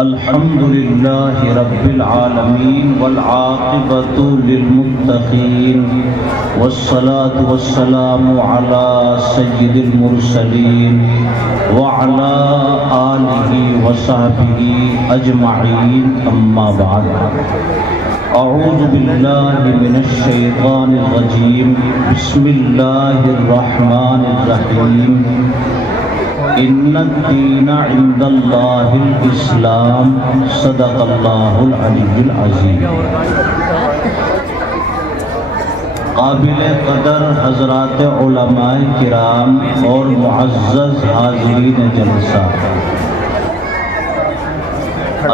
الحمد لله رب العالمين والعاقبة للمتقين والصلاة والسلام على سيد المرسلين وعلى آله وصحبه أجمعين أما بعد أعوذ بالله من الشيطان الرجيم بسم الله الرحمن الرحيم إن الدين عند الله الإسلام صدق الله العلي العظيم۔ قابل قدر حضرات علماء کرام اور معزز حاضرین جلسہ،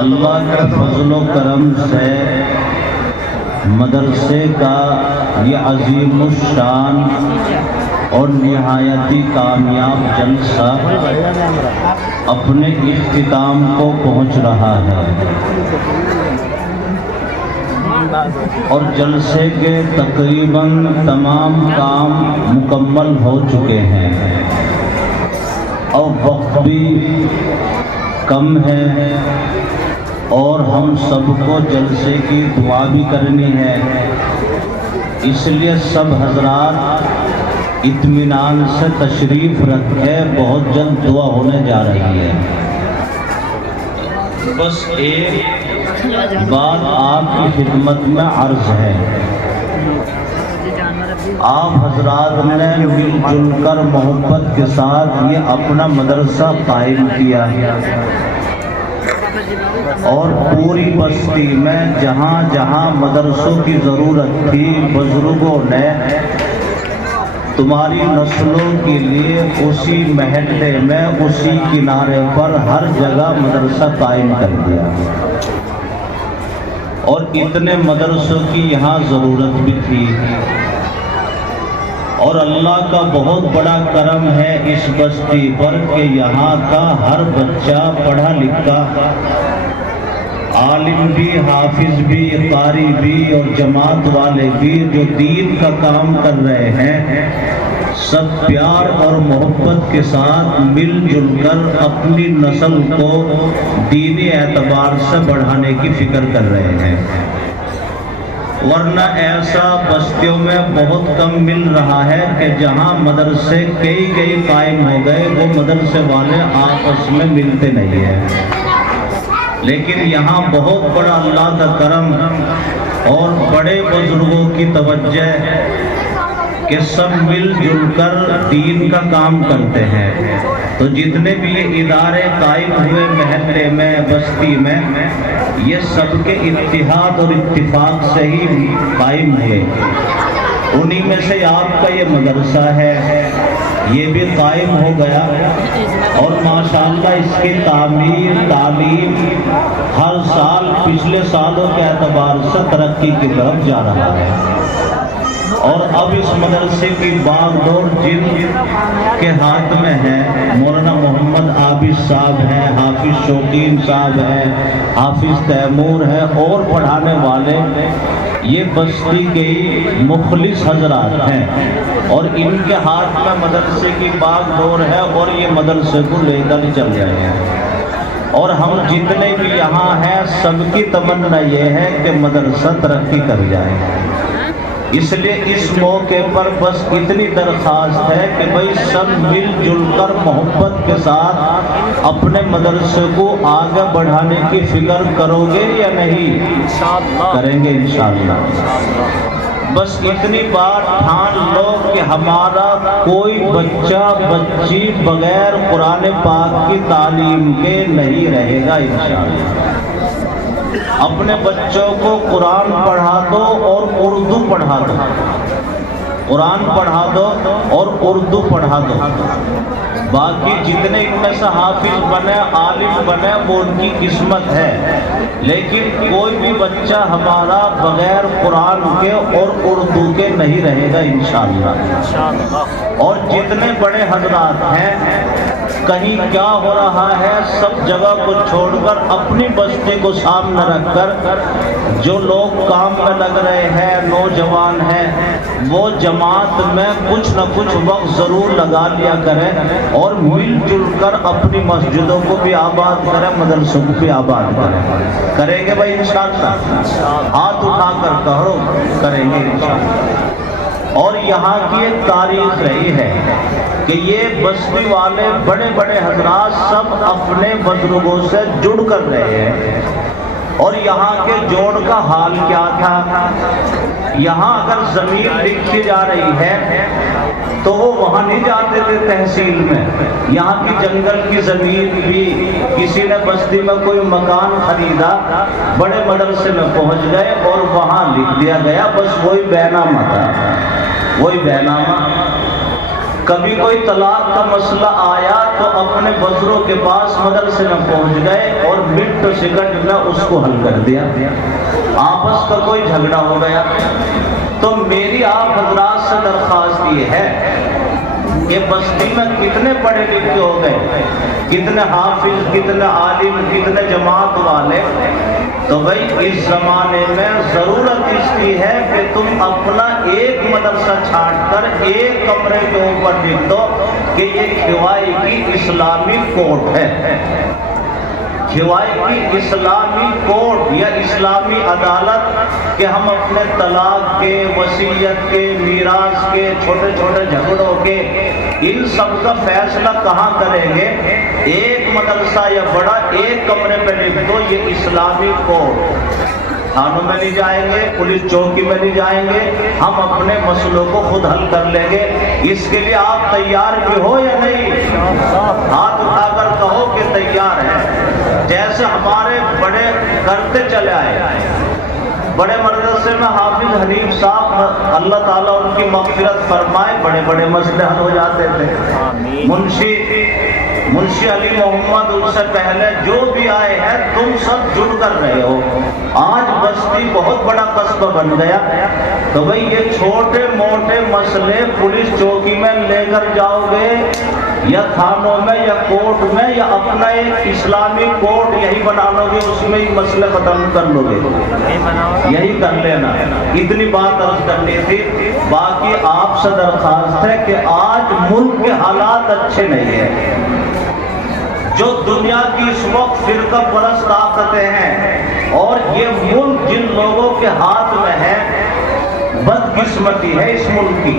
اللہ کے فضل و کرم سے مدرسے کا یہ عظیم الشان اور نہایتی کامیاب جلسہ اپنے اختتام کو پہنچ رہا ہے، اور جلسے کے تقریباً تمام کام مکمل ہو چکے ہیں اور وقت بھی کم ہے، اور ہم سب کو جلسے کی دعا بھی کرنی ہے۔ اس لیے سب حضرات اطمینان سے تشریف رکھے، بہت جلد دعا ہونے جا رہی ہے۔ بس ایک بات آپ کی خدمت میں عرض ہے، آپ حضرات نے مل جل کر محبت کے ساتھ یہ اپنا مدرسہ قائم کیا ہے، اور پوری بستی میں جہاں جہاں مدرسوں کی ضرورت تھی بزرگوں نے تمہاری نسلوں کے لیے اسی محلے میں اسی کنارے پر ہر جگہ مدرسہ قائم کر دیا، اور اتنے مدرسوں کی یہاں ضرورت بھی تھی، اور اللہ کا بہت بڑا کرم ہے اس بستی پر کہ یہاں کا ہر بچہ پڑھا لکھا، عالم بھی، حافظ بھی، قاری بھی، اور جماعت والے بھی جو دین کا کام کر رہے ہیں، سب پیار اور محبت کے ساتھ مل جل کر اپنی نسل کو دینی اعتبار سے بڑھانے کی فکر کر رہے ہیں۔ ورنہ ایسا بستیوں میں بہت کم مل رہا ہے کہ جہاں مدرسے کئی قائم ہو گئے وہ مدرسے والے آپس میں ملتے نہیں ہیں، لیکن یہاں بہت بڑا اللہ کا کرم اور بڑے بزرگوں کی توجہ کہ سب مل جل کر دین کا کام کرتے ہیں، تو جتنے بھی یہ ادارے قائم ہوئے محلے میں، بستی میں، یہ سب کے اتحاد اور اتفاق سے ہی قائم ہوئے۔ انہی میں سے آپ کا یہ مدرسہ ہے، یہ بھی قائم ہو گیا، اور ماشاءاللہ اس کی تعمیر تعلیم ہر سال پچھلے سالوں کے اعتبار سے ترقی کی طرف جا رہا ہے، اور اب اس مدرسے کی باغ دور جن کے ہاتھ میں ہے، مولانا محمد عابد صاحب ہیں، حافظ شوقین صاحب ہیں، حافظ تیمور ہے، اور پڑھانے والے یہ بستی کے مخلص حضرات ہیں، اور ان کے ہاتھ میں مدرسے کی باغ دور ہے، اور یہ مدرسے کو لے کر چل رہے ہیں، اور ہم جتنے بھی یہاں ہیں سب کی تمنا یہ ہے کہ مدرسہ ترقی کر جائے۔ اس لیے اس موقع پر بس اتنی درخواست ہے کہ بھئی سب مل جل کر محبت کے ساتھ اپنے مدرسے کو آگے بڑھانے کی فکر کرو گے یا نہیں؟ کریں گے انشاءاللہ۔ بس اتنی بات ٹھان لو کہ ہمارا کوئی بچہ بچی بغیر قرآن پاک کی تعلیم کے نہیں رہے گا انشاءاللہ۔ اپنے بچوں کو قرآن پڑھا دو اور اردو پڑھا دو، قرآن پڑھا دو اور اردو پڑھا دو، باقی جتنے ان میں سے حافظ بنے، عالم بنے، وہ ان کی قسمت ہے، لیکن کوئی بھی بچہ ہمارا بغیر قرآن کے اور اردو کے نہیں رہے گا انشاءاللہ۔ اور جتنے بڑے حضرات ہیں کہیں کیا ہو رہا ہے، سب جگہ کو چھوڑ کر اپنی بستی کو سامنے رکھ کر جو لوگ کام میں لگ رہے ہیں، نوجوان ہیں، وہ جماعت میں کچھ نہ کچھ وقت ضرور لگا لیا کریں اور مل جل کر اپنی مسجدوں کو بھی آباد کریں، مدرسوں کو بھی آباد کریں گے بھائی انشاءاللہ؟ ہاتھ اٹھا کر کہو کریں گے انشاءاللہ۔ اور یہاں کی ایک تاریخ رہی ہے کہ یہ بستی والے بڑے بڑے حضرات سب اپنے بزرگوں سے جڑ کر رہے ہیں، اور یہاں کے جوڑ کا حال کیا تھا؟ یہاں اگر زمین لکھی جا رہی ہے تو وہ وہاں نہیں جاتے تھے تحصیل میں، یہاں کی جنگل کی زمین بھی کسی نے بستی میں کوئی مکان خریدا، بڑے مدرسے میں پہنچ گئے اور وہاں لکھ دیا گیا، بس وہی بینامہ تھا، وہی بینامہ۔ کبھی کوئی طلاق کا مسئلہ آیا تو اپنے بزرگوں کے پاس مدرسے میں پہنچ گئے اور منٹ سیکنڈ میں اس کو حل کر دیا۔ آپس کا کوئی جھگڑا ہو گیا تو میری آپ حضرات سے درخواست یہ ہے کہ بستی میں کتنے پڑھے لکھے ہو گئے، کتنے حافظ، کتنے عالم، کتنے جماعت والے، تو بھائی اس زمانے میں ضرورت اس کی ہے کہ تم اپنا ایک مدرسہ چھانٹ کر ایک کمرے کے اوپر لکھ دو کہ یہ کھوائی کی اسلامی کورٹ ہے، کھوائی کی اسلامی کورٹ یا اسلامی عدالت، کہ ہم اپنے طلاق کے، وصیت کے، میراث کے، چھوٹے چھوٹے جھگڑوں کے، ان سب کا فیصلہ کہاں کریں گے؟ ایک مدرسہ یا بڑا ایک کمرے پہ لکھ دو یہ اسلامی کورٹ۔ تھانوں میں نہیں جائیں گے، پولیس چوکی میں نہیں جائیں گے، ہم اپنے مسئلوں کو خود حل کر لیں گے۔ اس کے لیے آپ تیار بھی ہو یا نہیں؟ ہاتھ اٹھا کر کہو کہ تیار ہے۔ جیسے ہمارے بڑے کرتے چلے آئے، بڑے مدرسے میں حافظ حنیف صاحب اللہ تعالیٰ ان کی مغفرت فرمائے، بڑے بڑے مسئلے حل ہو جاتے تھے۔ منشی علی محمد، ان سے پہلے جو بھی آئے ہیں، تم سب جڑ کر رہے ہو، آج بستی بہت بڑا قصبہ بن گیا۔ تو بھئی یہ چھوٹے موٹے مسئلے پولیس چوکی میں لے کر جاؤ گے یا تھانوں میں یا کورٹ میں، یا اپنا ایک اسلامی کورٹ یہی بنا لو گے، اس میں ہی مسئلے ختم کر لو گے؟ یہی کر لینا۔ اتنی بات عرض کرنی تھی، باقی آپ سے درخواست ہے کہ آج ملک کے حالات اچھے نہیں ہیں۔ جو دنیا کی اس وقت فرقہ پرست طاقتیں ہیں اور یہ ملک جن لوگوں کے ہاتھ میں ہے، بدقسمتی ہے اس ملک کی۔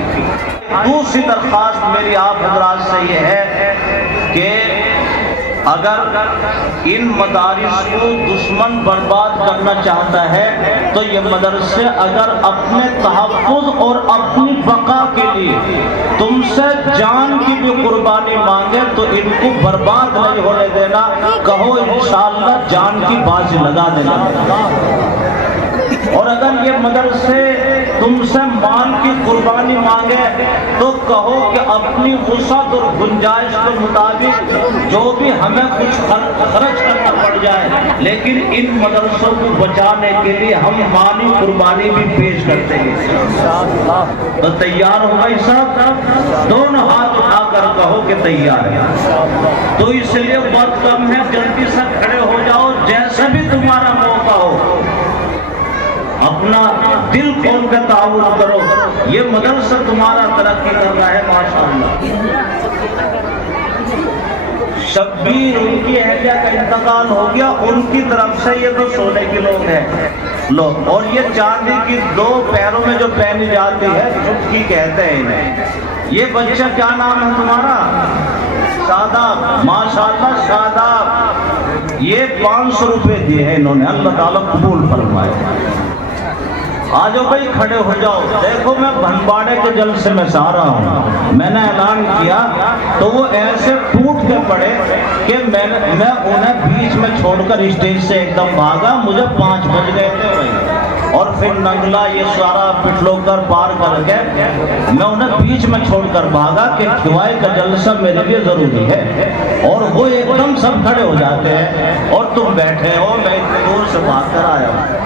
دوسری درخواست میری آپ حضرات سے یہ ہے کہ اگر ان مدارس کو دشمن برباد کرنا چاہتا ہے تو یہ مدرسے اگر اپنے تحفظ اور اپنی بقا کے لیے تم سے جان کی بھی قربانی مانگے تو ان کو برباد نہیں ہونے دینا، کہو انشاءاللہ جان کی بازی لگا دینا۔ اور اگر یہ مدرسے تم سے مال کی قربانی مانگے تو کہو کہ اپنی وسعت اور گنجائش کے مطابق جو بھی ہمیں کچھ خرچ کرنا پڑ جائے، لیکن ان مدرسوں کو بچانے کے لیے ہم مالی قربانی بھی پیش کرتے ہیں۔ تو تیار ہو بھائی صاحب؟ دونوں ہاتھ اٹھا کر کہو کہ تیار ہے۔ تو اس لیے وقت کم ہے، جلدی سے کھڑے ہو جاؤ، جیسے بھی تمہارا موقع ہو اپنا دل کھول کے تعاون کرو۔ یہ مدرسہ تمہارا ترقی کر رہا ہے ماشاءاللہ۔ شبیر ان کی اہلیہ کا انتقال ہو گیا، ان کی طرف سے یہ تو سونے کے لوگ ہیں لوگ، اور یہ چاندی کی دو پیروں میں جو پہنی جاتی ہے چٹکی کہتے ہیں انہیں۔ یہ بچہ کیا نام ہے تمہارا؟ شاداب، ماشاءاللہ شاداب۔ یہ 500 روپے دیے ہیں انہوں نے، اللہ تعالیٰ قبول فرمائے۔ آجو بھائی کھڑے ہو جاؤ۔ دیکھو میں بھنباڑے کے جلسے میں سے آ رہا ہوں، میں نے اعلان کیا تو وہ ایسے ٹوٹ کے پڑے کہ میں انہیں بیچ میں چھوڑ کر اسٹیج سے ایک دم بھاگا، مجھے 5 بج گئے تھے بھائی، اور پھر ننگلا یہ سارا پٹلو کر پار کر کے میں انہیں بیچ میں چھوڑ کر بھاگا کہ کھوائی کا جلسہ میرے لیے ضروری ہے، اور وہ ایک دم سب کھڑے ہو جاتے ہیں اور تم بیٹھے ہو، میں اتنی دور سے بھاگ کر آیا ہوں۔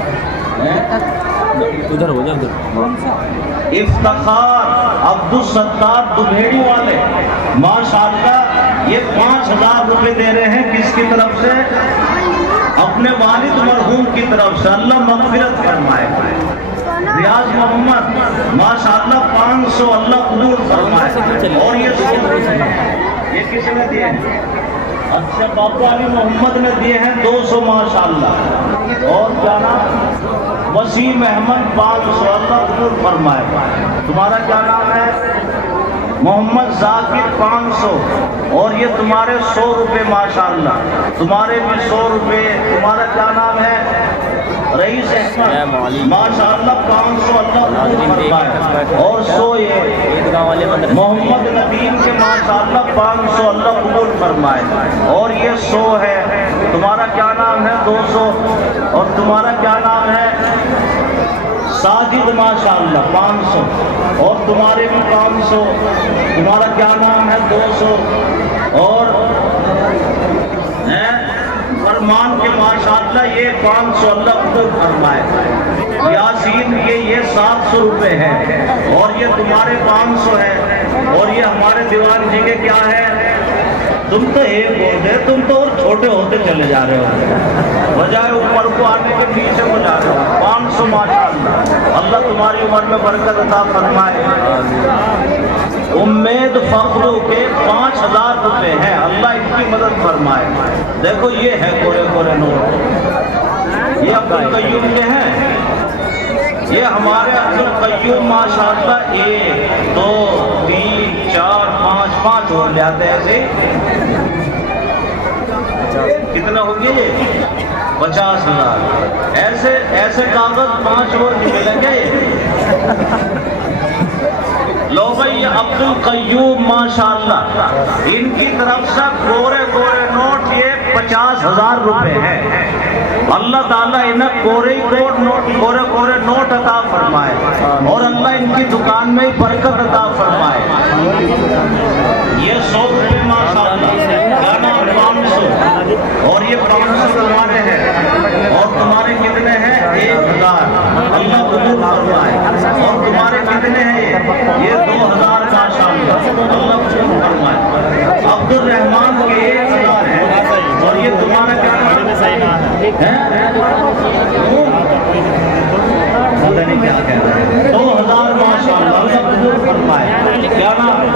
ادھر ہو جائے ادھر۔ افتخار عبدالستار دبھیڑی والے ماشاءاللہ یہ 5000 روپے دے رہے ہیں کس کی طرف سے؟ اپنے والد مرحوم کی طرف سے، اللہ مغفرت فرمائے۔ ریاض محمد ماشاءاللہ 500، اللہ قبول فرمائے۔ اور یہ کس نے دیے؟ اچھا بابا علی محمد نے دیے ہیں 200 ماشاءاللہ۔ اور کیا نام؟ وسیم احمد 500، اللہ قبول فرمائے۔ تمہارا کیا نام ہے؟ محمد ذاکر 500، اور یہ تمہارے 100 روپے ماشاءاللہ، تمہارے بھی 100 روپے۔ تمہارا کیا نام ہے؟ رئیس احمد ماشاءاللہ 500، اللہ قبول فرمائے۔ اور 100 یہ محمد ندیم کے ماشاءاللہ 500، اللہ قبول فرمائے۔ اور یہ 100 ہے۔ تمہارا کیا نام ہے؟ 200۔ اور تمہارا کیا نام ہے؟ ساجد ماشاءاللہ 500، اور تمہارے بھی 500۔ تمہارا کیا نام ہے؟ 200۔ اور فرمان کے ماشاءاللہ یہ 500، اللہ قبول فرمائے۔ یاسین کے یہ 700 روپے ہے، اور یہ تمہارے 500 ہے۔ اور یہ ہمارے دیوان جی کے کیا ہے؟ تم تو ایک ہوتے، تم تو اور چھوٹے ہوتے چلے جا رہے ہو، بجائے اوپر کو آنے کے پیچھے کو جا رہے ہو۔ 500 ماشاءاللہ، اللہ تمہاری عمر میں برکت عطا فرمائے۔ امید فخرو کے 5000 روپے ہیں، اللہ ان کی مدد فرمائے۔ دیکھو یہ ہے کورے کورے نوٹ، یہ عبد القیوم کے ہیں۔ یہ ہمارے عبد القیوم ماشاءاللہ 1 2 3 4 5 اور لے آتے ہیں ایسے۔ کتنا ہو گیا یہ؟ 50,000۔ ایسے کاغذ 5 اور ملیں گے۔ لو بھائی یہ عبد القیوم ماشاءاللہ، ان کی طرف سے کورے کورے نوٹ یہ 50,000 روپے ہیں۔ اللہ تعالیٰ انہیں کورے نوٹ عطا فرمائے، اور اللہ ان کی دکان میں برکت عطا فرمائے۔ یہ 100 روپے ماشاءاللہ، گانا 500، اور یہ 500 تمہارے ہیں۔ اور تمہارے کتنے ہیں؟ 1000، اللہ قبول فرمائے۔ اور تمہارے کتنے ہیں؟ یہ 2000 ماشاءاللہ، اللہ قبول فرمائے۔ عبد الرحمان کے 1000 ہے، اور یہ تمہارا کیا نام ہے؟ پتہ نہیں کیا کہہ رہا ہے۔ 2000 ماشاءاللہ، اللہ قبول فرمائے۔ کیا نام ہے؟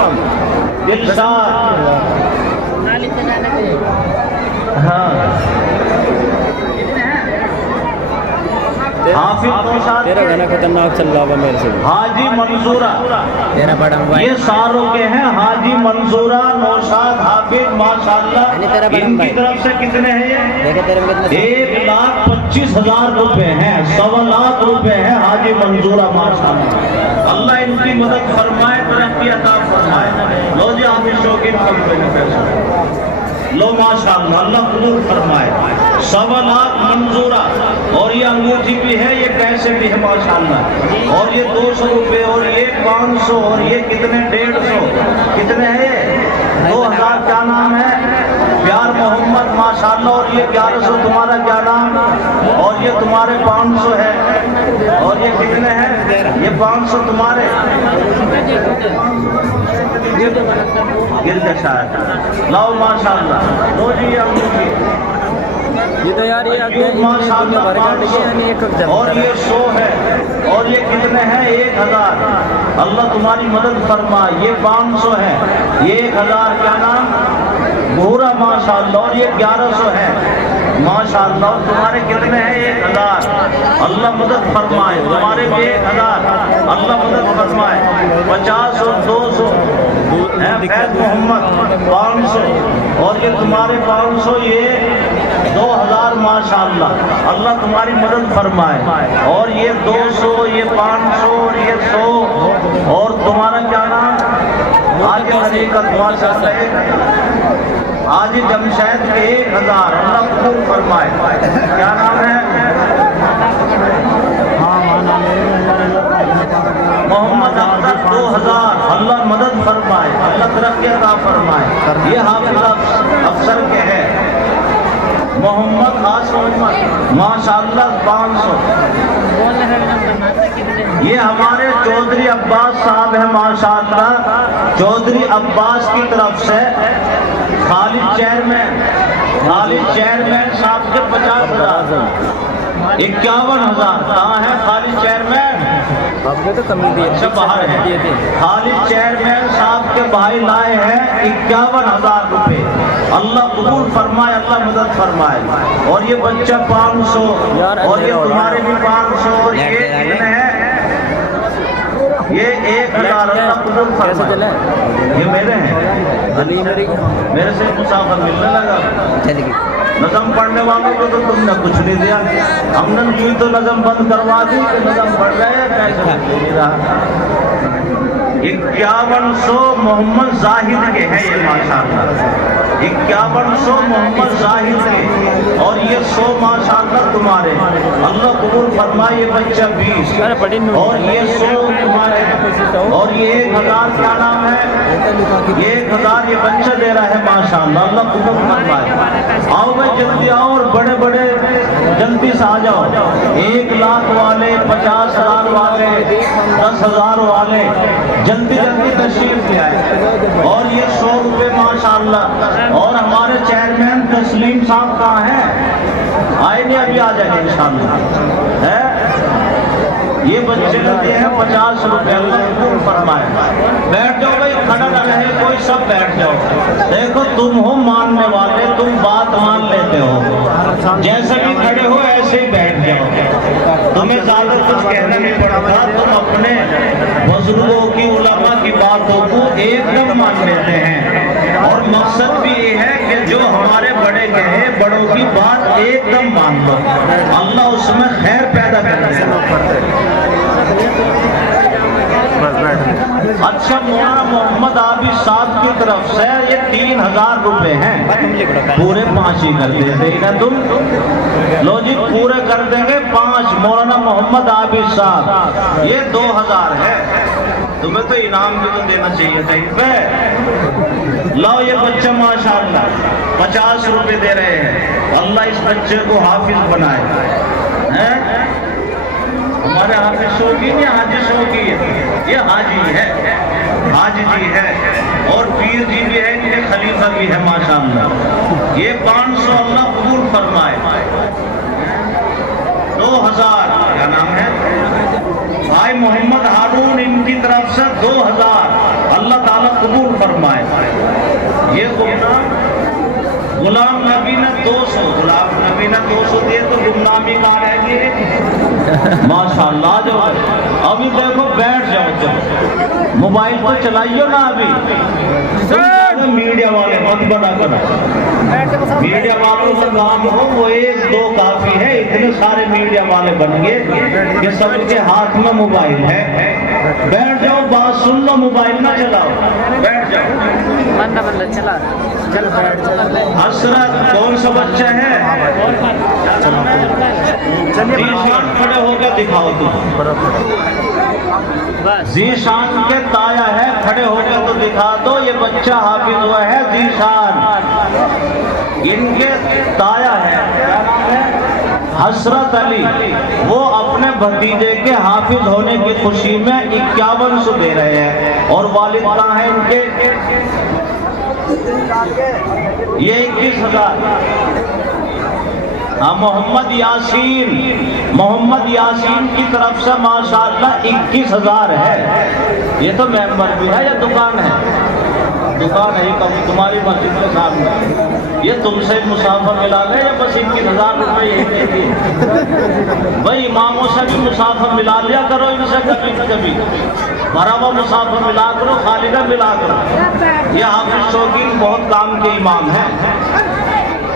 دلشاد۔ ہاں تیرا گانا خطرناک چل رہا ہے میرے سے۔ حاجی منصورہ تیرا بڑا موبائل، یہ ساروں کے ہیں۔ حاجی منصورہ نوشاد حافظ ماشاءاللہ، ان کی طرف سے کتنے ہیں یہ؟ دیکھیں تیرے میں کتنے؟ 1,25,000 روپے ہیں، 1.25 لاکھ روپے ہیں حاجی منصورہ ماشاءاللہ، اللہ ان کی مدد فرمائے، ترقی عطا فرمائے۔ لو جی حافظ شوقین کمپنی پیسہ لو ماشاءاللہ، اللہ قبول فرمائے۔ 1.25 لاکھ منظورہ، اور یہ انگوٹھی بھی ہے، یہ پیسے بھی ہے ماشاءاللہ۔ اور یہ 200 روپے، اور یہ 500، اور یہ کتنے 150، کتنے ہیں؟ 2000۔ کیا نام ہے؟ پیار محمد ماشاءاللہ، اور یہ 1100۔ تمہارا کیا نام؟ اور یہ تمہارے 500 ہے، اور یہ کتنے ہیں؟ یہ 500 تمہارے۔ گرد شاید لاؤ ماشاءاللہ، دو جی انگوٹھی۔ یہ تو یار یہ اور یہ 100 ہے، اور یہ کتنے ہیں؟ 1000۔ اللہ تمہاری مدد فرمائے۔ یہ 500 ہے، یہ 1000۔ کیا نام؟ بھورا ماشاءاللہ، اور یہ 1100 ہے ماشاءاللہ۔ اور تمہارے کتنے ہیں؟ 1000۔ اللہ مدد فرمائے۔ تمہارے بھی 1000، اللہ مدد فرمائے۔ 50 اور 200 ہے فیض محمد 500، اور یہ تمہارے 500، یہ 2000 ماشاءاللہ، اللہ تمہاری مدد فرمائے۔ اور یہ 200، یہ 500، اور یہ 100۔ اور تمہارا کیا نام؟ آج حقیقت ماشاءاللہ، آج جمشید کے 1000، اللہ قبول فرمائے۔ کیا نام ہے؟ محمد اختر 2000، اللہ مدد فرمائے، اللہ ترقی عطا فرمائے۔ یہ حافظ افسر کے ہیں۔ محمد عاصم ماشاءاللہ 500۔ یہ ہمارے چودھری عباس صاحب ہیں ماشاءاللہ، چودھری عباس کی طرف سے خالد چیئرمین صاحب کے 50,000 51,000 کہاں ہے خالد چیئرمین؟ آپ نے تو کمی دی اچھا باہر ہے. خالد چیئرمین صاحب کے بھائی لائے ہیں 51,000 روپے. اللہ قبول فرمائے, اللہ مدد فرمائے. اور یہ بچہ 500 اور یہ تمہارے بھی 500 اور یہ کتنے ہیں؟ یہ 1,000. اللہ قبول فرمائے. یہ میرے ہیں, میرے سے مسافر ملنے لگا. نظم پڑھنے والوں کو تو تم نے کچھ نہیں دیا. ہم نے یوں تو نظم بند کروا دی کہ نظم پڑھ رہے ہیں کیسے نہیں رہا. 5100 محمد زاہد کے ہیں یہ ماشاءاللہ. 5100 محمد زاہد کے اور یہ 100 ماشاءاللہ تمہارے. اللہ قبول فرمائے. یہ بچہ 20 اور یہ 100 تمہارے اور یہ 1,000 کیا نام ہے؟ یہ 1,000 یہ بچہ دے رہا ہے ماشاءاللہ. اللہ قبول فرمائے. آؤ بھائی جلدی آؤ اور بڑے بڑے جلدی سے آ جاؤ. 1 لاکھ والے, 50,000 والے, 10,000 والے جلدی تشریف لے آئے. اور یہ 100 روپے ماشاءاللہ. اور ہمارے چیئرمین تسلیم صاحب کہاں ہیں؟ آئے نہیں, ابھی آ جائیں گے انشاءاللہ. یہ بچے نے دیے ہیں 50 روپے. اللہ قبول فرمائے. بیٹھ جاؤ بھائی, کھڑا نہ رہے کوئی, سب بیٹھ جاؤ. دیکھو تم ہو ماننے والے, تم بات مان لیتے ہو. جیسے بھی کھڑے ہو ایسے ہی بیٹھ جاؤ. تمہیں زیادہ کچھ کہنا نہیں پڑتا. تم اپنے بزرگوں کی, علماء کی باتوں کو ایک دم مان لیتے ہیں. اور مقصد بھی یہ ہے کہ جو ہمارے بڑے کہے, بڑوں کی بات ایک دم مان لو. اللہ اس میں خیر پیدا کرتے ہیں. اچھا, مولانا محمد عابد صاحب کی طرف سے یہ 3,000 روپے ہیں. پورے 5 ہی کر دیتے ہیں تم. لو جی پورے کر دیں گے 5. مولانا محمد عابد صاحب یہ 2,000 ہے. تمہیں تو انعام بھی تو دینا چاہیے تھا ان پہ. لو یہ بچہ ماشاءاللہ 50 روپے دے رہے ہیں. اللہ اس بچے کو حافظ بنائے. ہمارے حافظ شوقین یا حاجی شوقین؟ یہ حاجی ہے, حاجی جی ہے. اور پیر جی بھی ہے, ان کے خلیفہ بھی ہے ماشاءاللہ. یہ 500 اللہ قبول فرمائے. 2,000 کیا نام ہے؟ بھائی محمد ہارون, ان کی طرف سے 2,000 اللہ تعالیٰ قبول فرمائے. یہ غلام نبی نے 200, غلام نبی نے 200 دیے تو غلامی کہاں رہ گئی ماشاءاللہ. آ جاؤ ابھی, دیکھو بیٹھ جاؤ. موبائل تو چلائیے نا ابھی. میڈیا والے مت بنا کرنا. میڈیا والوں کا کام ہو وہ 1-2 کافی ہے. اتنے سارے میڈیا والے بن گئے کہ سب کے ہاتھ میں موبائل ہے. بیٹھ جاؤ, بات سن لو, موبائل نہ چلاؤ. بیٹھ جاؤ. چلا حسرت کون سا بچہ ہے؟ ذیشان کھڑے ہو کے دکھاؤ. تم ذیشان کے تایا ہے, کھڑے ہو کے تو دکھا دو. یہ بچہ حافظ ہوا ہے ذیشان, ان کے تایا ہے حسرت علی. وہ اپنے بھتیجے کے حافظ ہونے کی خوشی میں 5100 دے رہے ہیں. اور والد کہاں ہیں ان کے؟ یہ 21,000. محمد یاسین کی طرف سے ماشاءاللہ 21,000 ہے. یہ تو ممبر بھی ہے یا دکان ہے؟ دکان ہے. یہ تمہاری مسجد کے سامنے. یہ تم سے مسافر ملا لے یا بس 21,000 روپے یہی دے دیے؟ بھائی اماموں سے بھی مسافر ملا لیا کرو, ان سے کبھی کبھی بھرا ہوا مسافر ملا کرو, خالدہ ملا کرو. یہ حافظ شوقین بہت کام کے امام ہیں.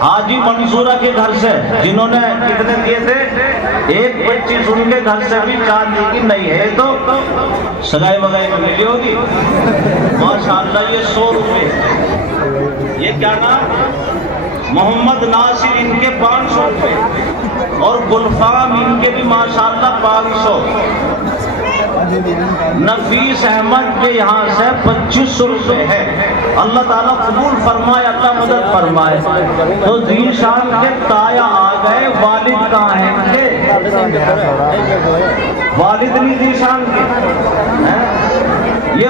حاجی منصورہ کے گھر سے جنہوں نے کتنے دیے تھے؟ 1,25 ان کے گھر سے بھی چاندی کی نہیں ہے تو سگائی وگائی میں ملی ہوگی ماشاءاللہ. یہ 100 روپے. یہ کیا نام؟ محمد ناصر, ان کے 500 روپے. اور گلفام ان کے بھی ماشاءاللہ 500. نفیس احمد کے یہاں سے 2500 روپے ہے. اللہ تعالیٰ قبول فرمائے, اللہ مدد فرمائے. تو ذیشان کے تایا آ گئے. والد کہاں ہیں ان کے؟ والد نہیں ذیشان کے. یہ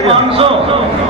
500,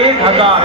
1000,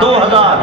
2000,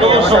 200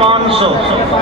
500।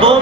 2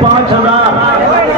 5,000,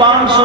500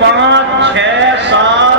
5, 6, 7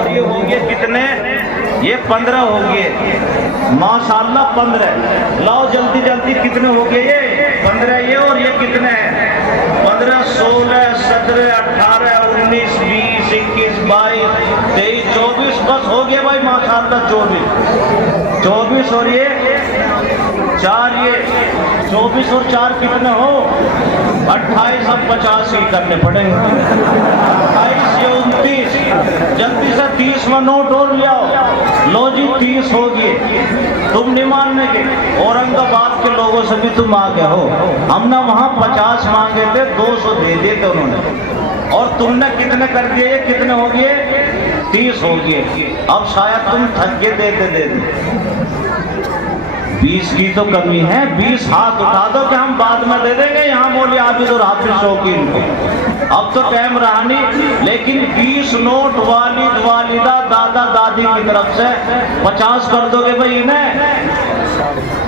اور یہ ہو گئے کتنے؟ یہ 15 ہو گئے ماشاءاللہ 15. لاؤ جلدی جلدی کتنے ہو گئے؟ یہ 15 یہ اور یہ کتنے ہیں؟ 15 16 17 18 19 20 21 22 23 24 بس ہو گئے بھائی ماشاءاللہ 24 اور یہ 4 یہ 24 اور 4 کتنے ہو؟ 28. اب 50 ہی کرنے پڑیں گے. 28 یہ 29. جلدی سے 30واں نوٹ اور لے آؤ. لو جی 30 ہو گئے. تم نہیں ماننے کے اورنگ آباد کے لوگوں سے بھی تم آگے ہو. ہم نے وہاں 50 مانگے تھے 200 دے دیے تھے انہوں نے اور تم نے کتنے کر دیے؟ یہ کتنے ہو گئے؟ 30 ہو گئے. اب شاید تم تھک کے دیتے 20 کی تو کمی ہے. 20 ہاتھ اٹھا دو کہ ہم بعد میں دے دیں گے یہاں مولوی عابد اور حافظ شوقین کو. اب تو ٹائم رہا نہیں. لیکن 20 نوٹ والد والدہ دادا دادی کی طرف سے 50 کر دو گے بھائی انہیں.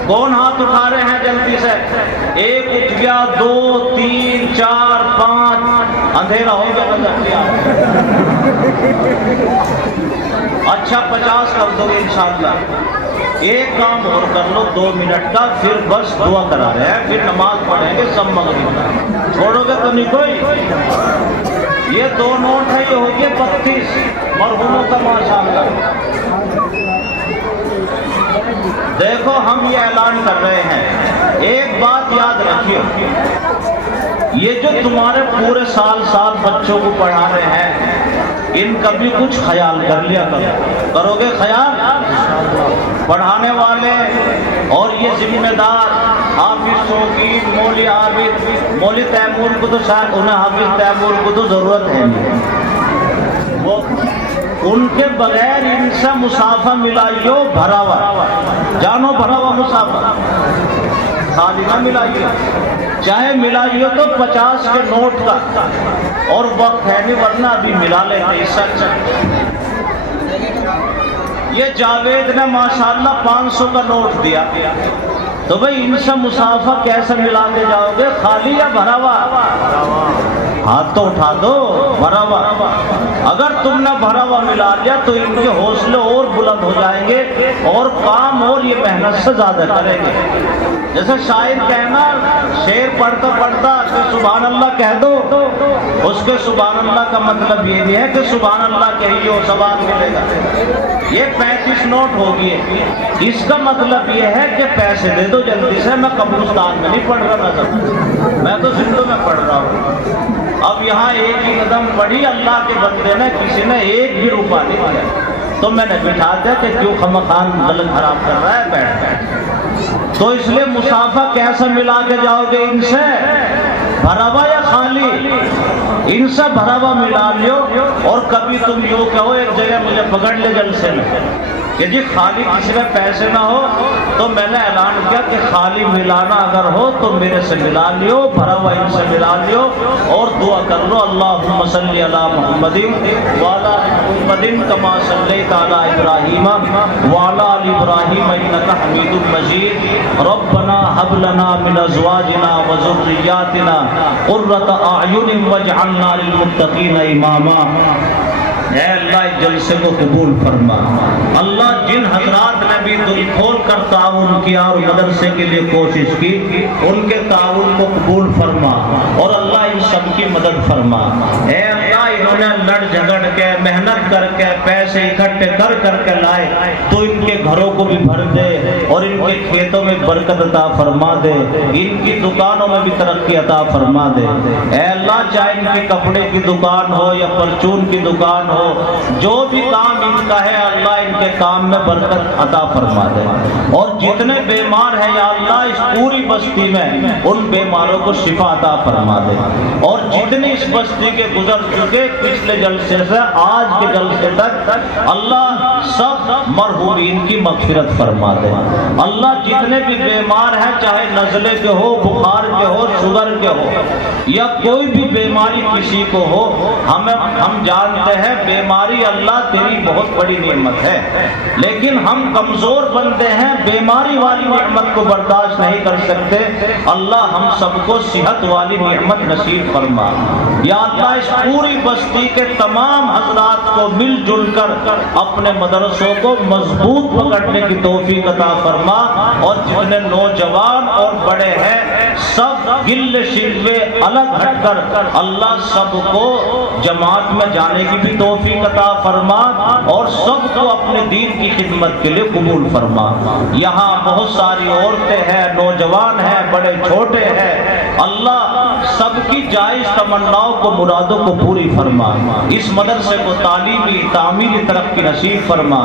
کون ہاتھ اٹھا رہے ہیں جلدی سے؟ 1 اٹھ گیا 2 3 4 5 اندھیرا ہو گیا. اچھا 50 کر دو گے انشاءاللہ. ایک کام اور کر لو 2 منٹ کا, پھر بس دعا کرا رہے ہیں, پھر نماز پڑھیں گے سب مغرب. چھوڑو گے تو نہیں کوئی. یہ 2 نوٹ ہے, یہ ہو گئے 32 مرحوموں کا ماشاءاللہ. دیکھو ہم یہ اعلان کر رہے ہیں, ایک بات یاد رکھیے, یہ جو تمہارے پورے سال بچوں کو پڑھا رہے ہیں ان کا بھی کچھ خیال کر لیا کرو گے خیال. پڑھانے والے اور یہ ذمہ دار حافظ شوقین مولوی عابد مولوی تیمور کو تو شاید انہیں حافظ تیمور کو تو ضرورت ہے نہیں, وہ ان کے بغیر ان سے مسافہ ملائیو بھرا ہوا. جانو بھرا ہوا مسافہ خالی نہ ملائیو, چاہے ملائیو تو 50 کے نوٹ کا, اور وقت ہے نہیں ورنہ ابھی ملا لیتے. سچ یہ جاوید نے ماشاءاللہ 500 کا نوٹ دیا, تو بھئی ان سے مسافہ کیسے ملاتے جاؤ گے؟ خالی یا بھرا ہوا؟ ہاتھ تو اٹھا دو. بھرا ہوا. اگر تم نے بھرا ہوا ملا لیا تو ان کے حوصلے اور بلند ہو جائیں گے اور کام اور یہ محنت سے زیادہ کریں گے. جیسے شاعر کہنا, شعر پڑھتا پڑھتا کہ سبحان اللہ کہہ دو, اس کے سبحان اللہ کا مطلب یہ بھی ہے کہ سبحان اللہ کہیے ثواب ملے گا. یہ 35 نوٹ ہوگی, اس کا مطلب یہ ہے کہ پیسے دے دو جلدی سے. میں قبرستان میں نہیں پڑھ رہا تھا, میں تو زندوں میں پڑھ رہا ہوں. اب یہاں ایک ہی قدم پڑھی, اللہ کے بندے نے کسی نے 1 بھی روپیہ نہیں دیا, تو میں نے بٹھا دیا کہ کیوں خمخان غلط خراب کر رہا ہے بیٹھ. تو اس لیے مسافہ کیسے ملا کے جاؤ گے ان سے؟ بھرا ہوا یا خالی؟ ان سے بھرا ہوا ملا لیو. اور کبھی تم یوں کہو, ایک جگہ مجھے پکڑ لے جلسے میں کہ جی خالی کسی میں پیسے نہ ہو, تو میں نے اعلان کیا کہ خالی ملانا اگر ہو تو میرے سے ملا لیو, بھرا ہوا ان سے ملا لیو اور دعا کر لو. اللہم صلی علی محمد وعلی محمد کما صلیت علی ابراہیم وعلی آل ابراہیم انک حمید مجید. ربنا هب لنا من ازواجنا وذریاتنا قرۃ اعین واجعلنا للمتقین اماما. اے اللہ اس جلسے کو قبول فرما. اللہ جن حضرات نے بھی دل کھول کر تعاون کیا اور مدرسے کے لیے کوشش کی, ان کے تعاون کو قبول فرما اور اللہ ان سب کی مدد فرما. اے اللہ انہوں نے لڑ جھگڑ کے محنت کر کے پیسے اکٹھے کر کے لائے, تو ان کے گھروں کو بھی بھر دے اور ان کے کھیتوں میں برکت عطا فرما دے, ان کی دکانوں میں بھی ترقی عطا فرما دے. اے اللہ چاہے ان کے کپڑے کی دکان ہو یا پرچون کی دکان ہو, جو بھی کام ان کا ہے اللہ ان کے کام میں برکت عطا فرما دے. اور جتنے بیمار ہیں یا اللہ اس پوری بستی میں ان بیماروں کو شفا عطا فرما دے. اور جتنی اس بستی کے گزر چکے پچھلے جلسے سے آج کے جلسے تک اللہ سب مرحومین کی مغفرت فرما دے. اللہ جتنے بھی بیمار ہیں, چاہے نزلے کے ہو, بخار کے ہو, شوگر کے ہو یا کوئی بھی بیماری کسی کو ہو, ہم جانتے ہیں بیماری اللہ تیری بہت بڑی نعمت ہے, لیکن ہم کمزور بندے ہیں, بیماری والی نعمت کو برداشت نہیں کر سکتے. اللہ ہم سب کو صحت والی نعمت نصیب فرما. یا اللہ اس پوری بستی کے تمام حضرات کو مل جل کر اپنے مدرسوں کو مضبوط پکڑنے کی توفیق عطا فرما، اور جتنے نوجوان اور بڑے ہیں سب گل شکوے الگ ہٹ کر اللہ سب کو جماعت میں جانے کی بھی توفیق عطا فرما، اور سب کو اپنے دین کی خدمت کے لیے قبول فرما۔ یہاں بہت ساری عورتیں ہیں، نوجوان ہیں، بڑے چھوٹے ہیں، اللہ سب کی جائز تمناؤں کو، مرادوں کو پوری فرما۔ اس مدرسے کو تعلیمی تعمیری ترقی نصیب فرما۔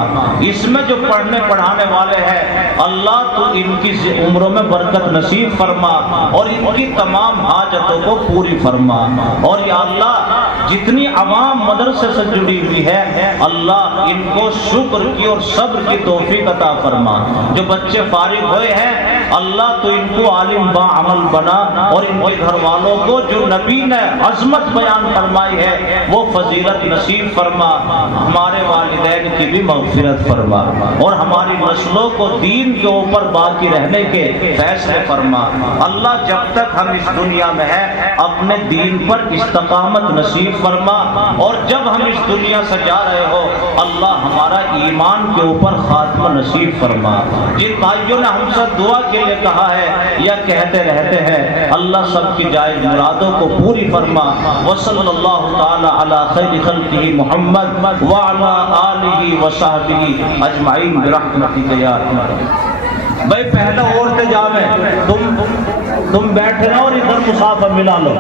اس میں جو پڑھنے پڑھانے والے ہیں اللہ تو ان کی عمروں میں برکت نصیب فرما، اور ان کی تمام حاجتوں کو پوری فرما۔ اور یا اللہ جتنی عوام مدرسے سے جڑی ہوئی ہے اللہ ان کو شکر کی اور صبر کی توفیق عطا فرما۔ جو بچے فارغ ہوئے ہیں اللہ تو ان کو عالم با عمل بنا، اور ان کے گھر والوں کو جو نبی نے عظمت بیان فرمائی ہے وہ فضیلت نصیب فرما۔ ہمارے والدین کی بھی مغفرت فرما، اور ہماری نسلوں کو دین کے اوپر باقی رہنے کے فیصلے فرما۔ اللہ جب تک ہم اس دنیا میں ہیں اپنے دین پر استقامت نصیب فرما، اور جب ہم اس دنیا سے جا رہے ہو اللہ ہمارا ایمان کے اوپر خاتمہ نصیب فرما۔ جن بھائیوں نے ہم سے دعا کے لیے کہا ہے یا کہتے رہتے ہیں اللہ سب کی جائز مرادوں کو پوری فرما۔ وصلی اللہ تعالی علی خیر خلقہ محمد وعلی آلہ وصحبہ اجمعین برحمتک یا ارحم الراحمین۔ بھائی پہلے عورتیں جاویں، تم بیٹھے رہو اور ادھر مسافر ملا لو۔